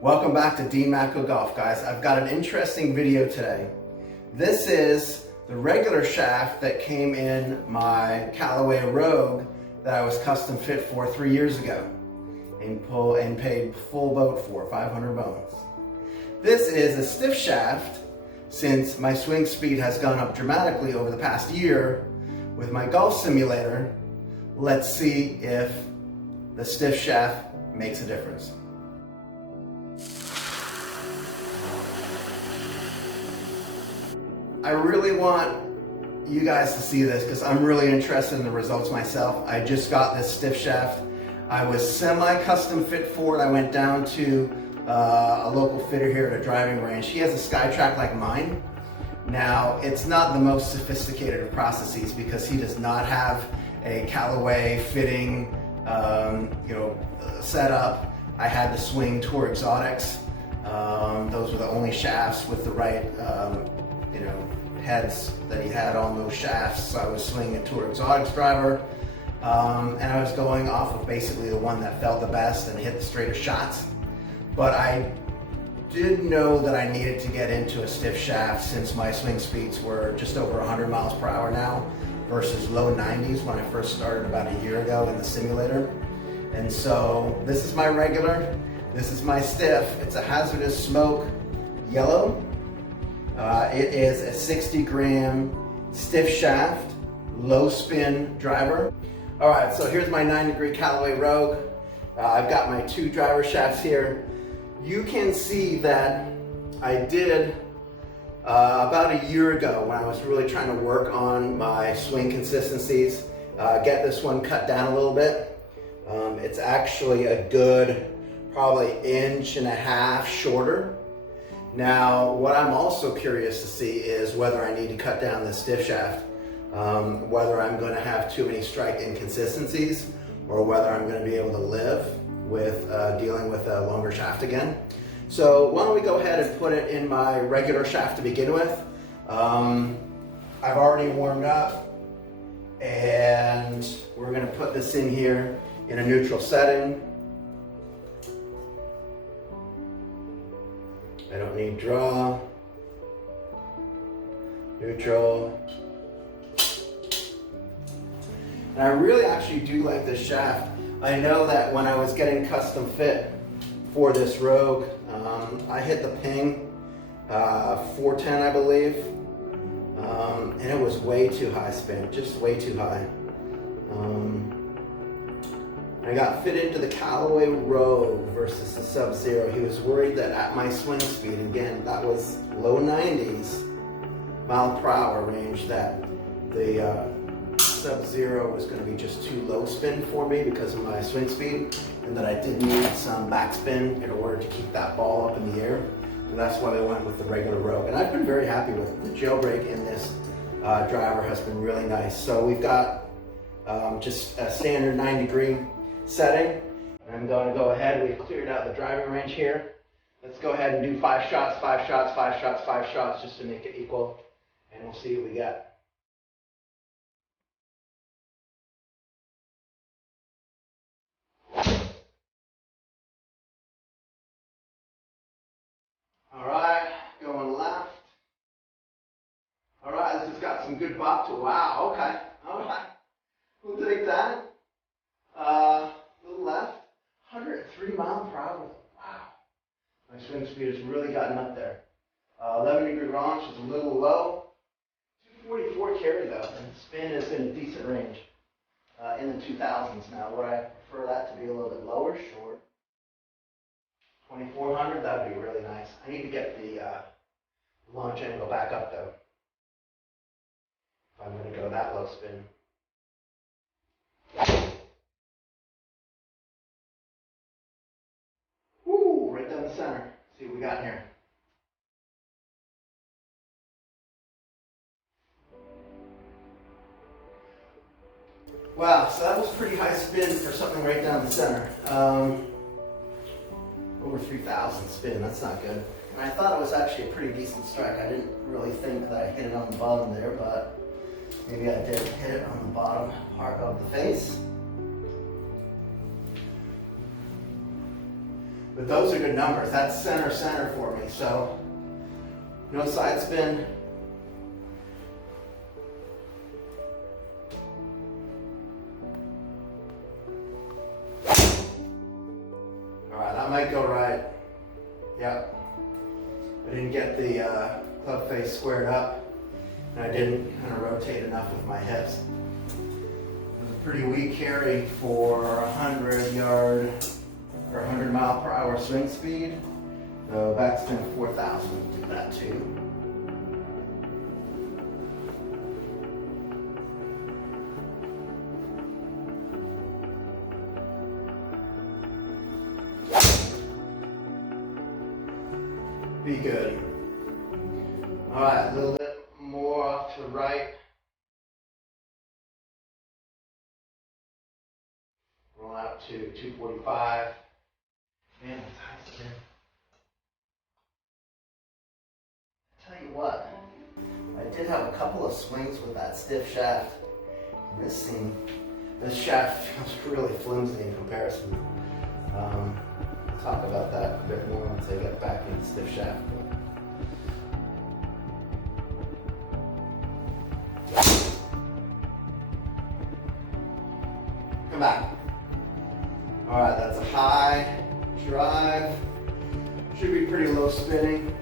Welcome back to Dean Macco Golf, guys. I've got an interesting video today. This is the regular shaft that came in my Callaway Rogue that I was custom fit for 3 years ago and paid full boat for, 500 bones. This is a stiff shaft since my swing speed has gone up dramatically over the past year with my golf simulator. Let's see if the stiff shaft makes a difference. I really want you guys to see this because I'm really interested in the results myself. I just got this stiff shaft. I was semi-custom fit for it. I went down to a local fitter here at a driving range. He has a SkyTrack like mine. Now, it's not the most sophisticated of processes because he does not have a Callaway fitting setup. I had the Swing Tour Exotics. Those were the only shafts with the right heads that he had on those shafts. So I was swinging a Tour Exotics driver, and I was going off of basically the one that felt the best and hit the straightest shots. But I did know that I needed to get into a stiff shaft since my swing speeds were just over 100 miles per hour now versus low 90s when I first started about a year ago in the simulator. And so this is my regular, this is my stiff. It's a Hazardous Smoke yellow. It is a 60 gram stiff shaft, low spin driver. All right, so here's my 9-degree Callaway Rogue. I've got my 2 driver shafts here. You can see that I did about a year ago when I was really trying to work on my swing consistencies, get this one cut down a little bit. It's actually a good, probably 1.5 inches shorter. Now, what I'm also curious to see is whether I need to cut down the stiff shaft, whether I'm going to have too many strike inconsistencies, or whether I'm going to be able to live with dealing with a longer shaft again. So why don't we go ahead and put it in my regular shaft to begin with. I've already warmed up, and we're going to put this in here in a neutral setting. I don't need draw, neutral. And I really actually do like this shaft. I know that when I was getting custom fit for this Rogue, I hit the ping 410, I believe, and it was way too high spin, just way too high. I got fit into the Callaway Rogue versus the Sub-Zero. He was worried that at my swing speed, again, that was low 90s mile per hour range, that the Sub-Zero was going to be just too low spin for me because of my swing speed, and that I did need some backspin in order to keep that ball up in the air. So that's why I went with the regular Rogue. And I've been very happy with it. The jailbreak in this driver has been really nice. So we've got just a standard 9-degree setting. I'm going to go ahead, we've cleared out the driving range here. Let's go ahead and do 5 shots, 5 shots, 5 shots, 5 shots, just to make it equal, and we'll see what we get. All right, going left. All right, this has got some good bop to it. Wow, okay, all right. We'll take that. Little left, 103 miles per hour. Wow. My swing speed has really gotten up there. 11-degree launch is a little low. 244 carry though, and spin is in a decent range. In the 2000s now. Would I prefer that to be a little bit lower? Sure. 2400, that would be really nice. I need to get the launch angle back up though, if I'm going to go that low spin. Woo, right down the center. See what we got here. Wow, so that was pretty high spin for something right down the center. Over 3,000 spin, that's not good. And I thought it was actually a pretty decent strike. I didn't really think that I hit it on the bottom there, but maybe I did hit it on the bottom part of the face. But those are good numbers. That's center for me. So no side spin. All right, that might go right. Yep. I didn't get the club face squared up, and I didn't kind of rotate enough with my hips. It was a pretty weak carry for 100-yard or 100-mile-per-hour swing speed. So backspin 4,000, do that too. Be good. All right, a little bit more off to the right. Roll out to 245. Man, it's high spin. I tell you what, I did have a couple of swings with that stiff shaft. This shaft feels really flimsy in comparison. I'll talk about that a bit more once I get back in the stiff shaft. Come back. All right, that's a high drive. Should be pretty low spinning.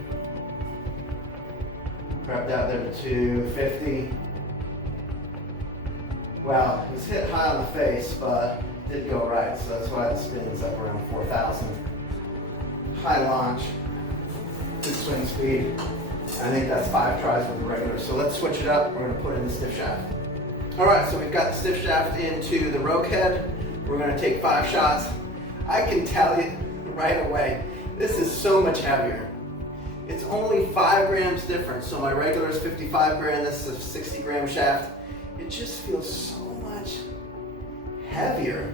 Crept out there to 250. Well, it was hit high on the face, but it did go right, so that's why the spin's up around 4,000. High launch, good swing speed. I think that's 5 tries with the regular. So let's switch it up. We're gonna put in the stiff shaft. All right, so we've got the stiff shaft into the Rogue head. We're gonna take 5 shots. I can tell you right away, this is so much heavier. It's only 5 grams difference. So my regular is 55 gram, this is a 60 gram shaft. It just feels so much heavier.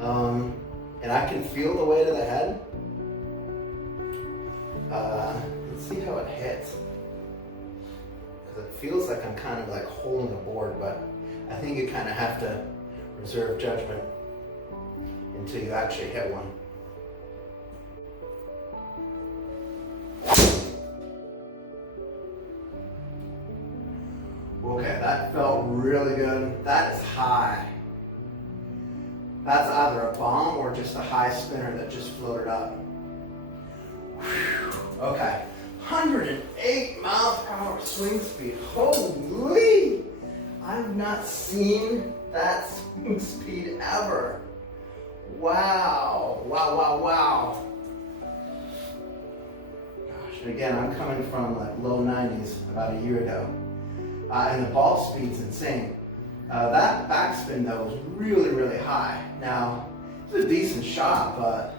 And I can feel the weight of the head. Let's see how it hits. Because it feels like I'm kind of like holding a board, but I think you kind of have to reserve judgment until you actually hit one. Okay, that felt really good. That is high. That's either a bomb or just a high spinner that just floated up. Whew. Okay, 108 miles per hour swing speed. Holy! I've not seen that swing speed ever. Wow, wow, wow, wow. Gosh, and again, I'm coming from like low 90s about a year ago. And the ball speed's insane. That backspin though was really, really high. Now, it's a decent shot, but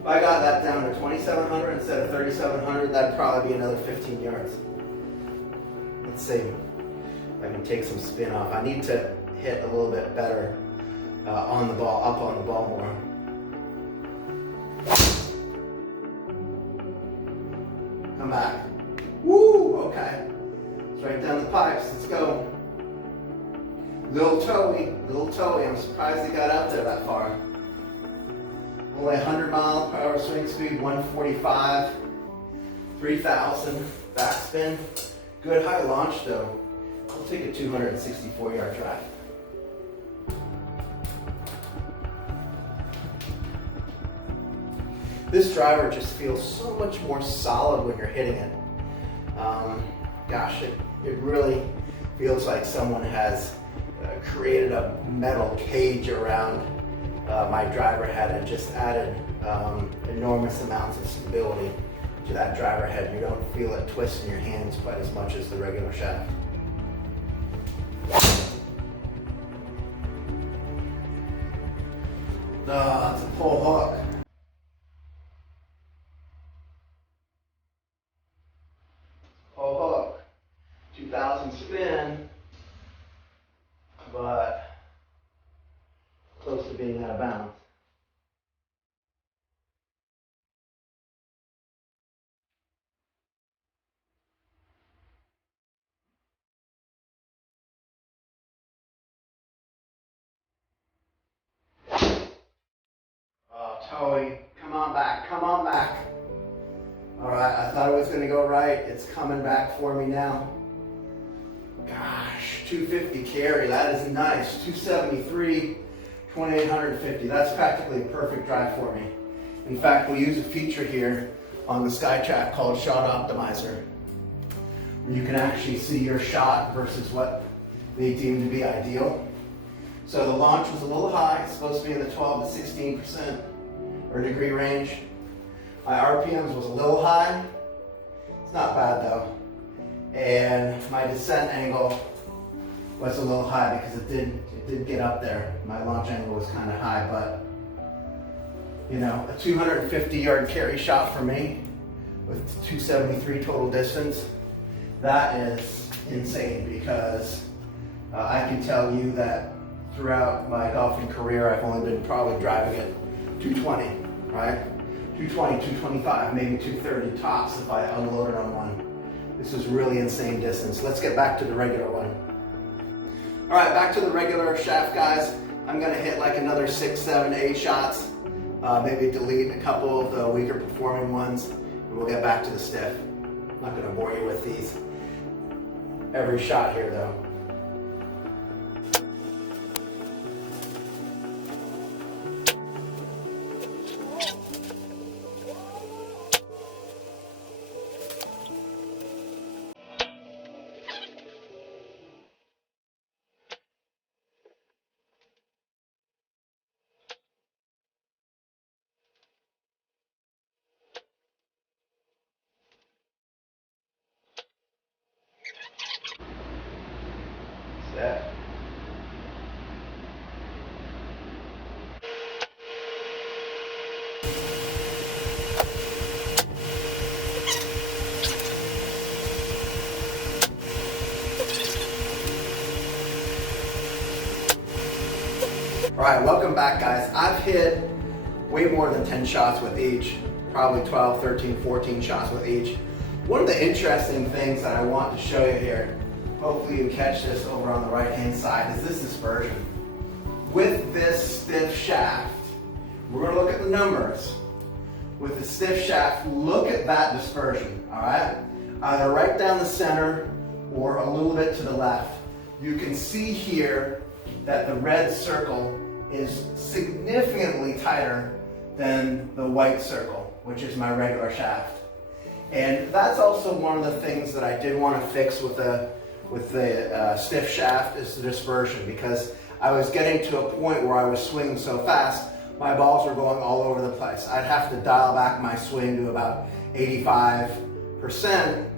if I got that down to 2,700 instead of 3,700, that'd probably be another 15 yards. Let's see if I can take some spin off. I need to hit a little bit better on the ball, up on the ball more. Come back. Woo, okay. Right down the pipes, let's go. Little toey. I'm surprised he got out there that far. Only 100 mile per hour swing speed, 145, 3,000 backspin. Good high launch though. We'll take a 264-yard drive. This driver just feels so much more solid when you're hitting it. Gosh, it really feels like someone has created a metal cage around my driver head and just added enormous amounts of stability to that driver head. You don't feel it twist in your hands quite as much as the regular shaft. Oh, it's a pull hook. Pull hook. 2,000 spin, but close to being out of bounds. Toey, come come on back, come on back. All right, I thought it was gonna go right. It's coming back for me now. Gosh, 250 carry, that is nice. 273, 2850. That's practically a perfect drive for me. In fact, we use a feature here on the SkyTrack called Shot Optimizer, where you can actually see your shot versus what they deem to be ideal. So the launch was a little high. It's supposed to be in the 12 to 16% or degree range. My RPMs was a little high. It's not bad though. And my descent angle was a little high because it did get up there. My launch angle was kind of high, but you know, a 250 yard carry shot for me with 273 total distance. That is insane because I can tell you that throughout my golfing career, I've only been probably driving at 220, right? 220, 225, maybe 230 tops if I unloaded on one. This is really insane distance. Let's get back to the regular one. All right, back to the regular shaft, guys. I'm gonna hit like another 6, 7, 8 shots. Maybe delete a couple of the weaker performing ones, and we'll get back to the stiff. I'm not gonna bore you with these. Every shot here though. Set. All right, welcome back, guys. I've hit way more than 10 shots with each, probably 12, 13, 14 shots with each. One of the interesting things that I want to show you here, hopefully you catch this over on the right-hand side, is this dispersion. With this stiff shaft, we're gonna look at the numbers. With the stiff shaft, look at that dispersion, all right? Either right down the center or a little bit to the left. You can see here that the red circle is significantly tighter than the white circle, which is my regular shaft. And that's also one of the things that I did want to fix with the stiff shaft is the dispersion, because I was getting to a point where I was swinging so fast, my balls were going all over the place. I'd have to dial back my swing to about 85%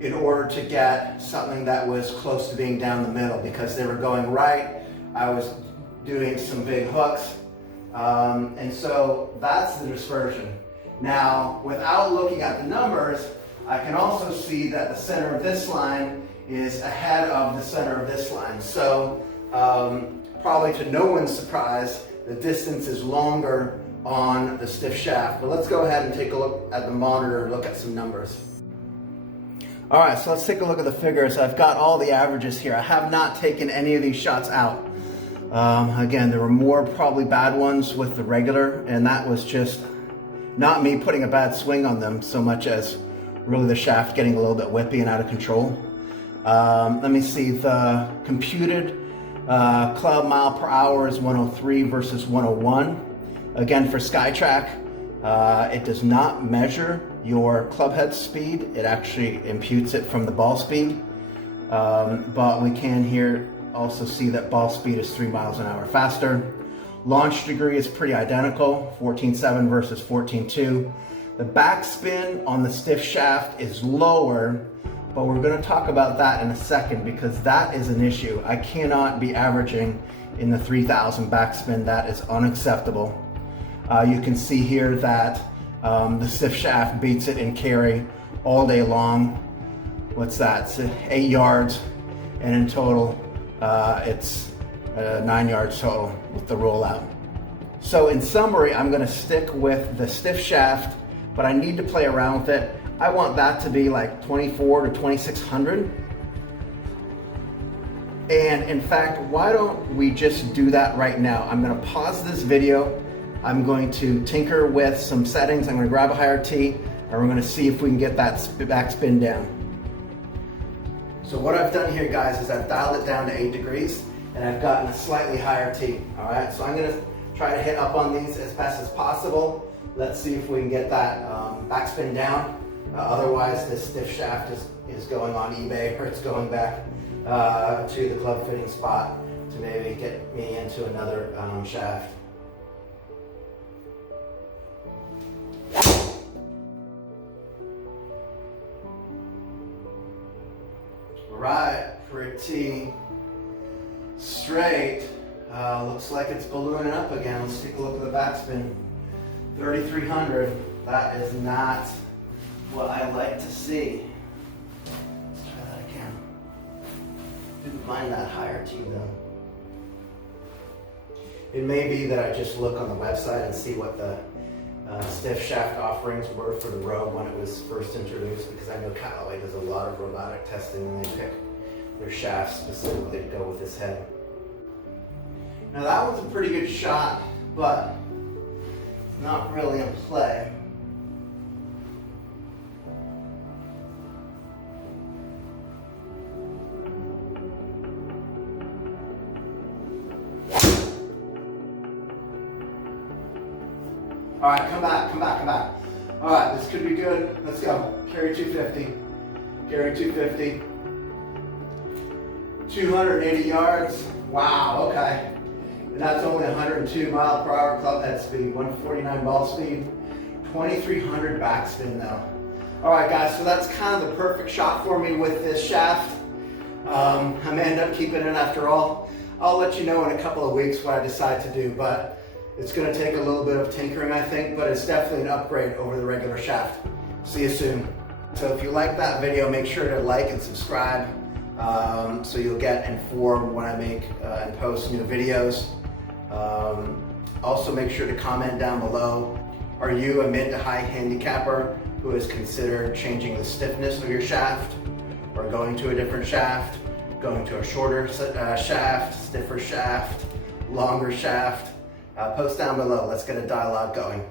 in order to get something that was close to being down the middle, because they were going right. I was doing some big hooks, and so that's the dispersion. Now, without looking at the numbers, I can also see that the center of this line is ahead of the center of this line. So probably to no one's surprise, the distance is longer on the stiff shaft. But let's go ahead and take a look at the monitor and look at some numbers. All right, so let's take a look at the figures. I've got all the averages here. I have not taken any of these shots out. Again, there were more probably bad ones with the regular, and that was just not me putting a bad swing on them so much as really the shaft getting a little bit whippy and out of control. Let me see, the computed club mile per hour is 103 versus 101. Again, for SkyTrack, it does not measure your club head speed. It actually imputes it from the ball speed. But we can here also see that ball speed is 3 miles an hour faster. Launch degree is pretty identical, 14.7 versus 14.2. The backspin on the stiff shaft is lower, but we're going to talk about that in a second because that is an issue. I cannot be averaging in the 3,000 backspin. That is unacceptable. You can see here that the stiff shaft beats it in carry all day long. What's that? It's 8 yards, and in total, it's 9 yards total with the rollout. So in summary, I'm going to stick with the stiff shaft, but I need to play around with it. I want that to be like 24 to 2600. And in fact, why don't we just do that right now? I'm going to pause this video. I'm going to tinker with some settings. I'm going to grab a higher T, and we're going to see if we can get that backspin down. So what I've done here, guys, is I've dialed it down to 8 degrees, and I've gotten a slightly higher T. All right, so I'm going to try to hit up on these as best as possible. Let's see if we can get that backspin down. Otherwise, this stiff shaft is going on eBay, or it's going back to the club fitting spot to maybe get me into another shaft. Right, pretty straight. Looks like it's ballooning up again. Let's take a look at the backspin. 3,300. That is not what I like to see. Let's try that again. Didn't mind that higher T though. It may be that I just look on the website and see what the stiff shaft offerings were for the Rogue when it was first introduced, because I know Callaway does a lot of robotic testing and they pick their shafts specifically to go with this head. Now that one's a pretty good shot, but not really in play. All right, come back. All right, this could be good. Let's go. Carry 250. Carry 250. 280 yards. Wow, okay. And that's only 102 mile per hour club head speed, 149 ball speed, 2,300 backspin though. All right, guys, so that's kind of the perfect shot for me with this shaft. I may end up keeping it after all. I'll let you know in a couple of weeks what I decide to do, but it's going to take a little bit of tinkering, I think, but it's definitely an upgrade over the regular shaft. See you soon. So if you like that video, make sure to like and subscribe so you'll get informed when I make and post new videos. Also make sure to comment down below. Are you a mid to high handicapper who has considered changing the stiffness of your shaft, or going to a different shaft, going to a shorter shaft, stiffer shaft, longer shaft? Post down below. Let's get a dialogue going.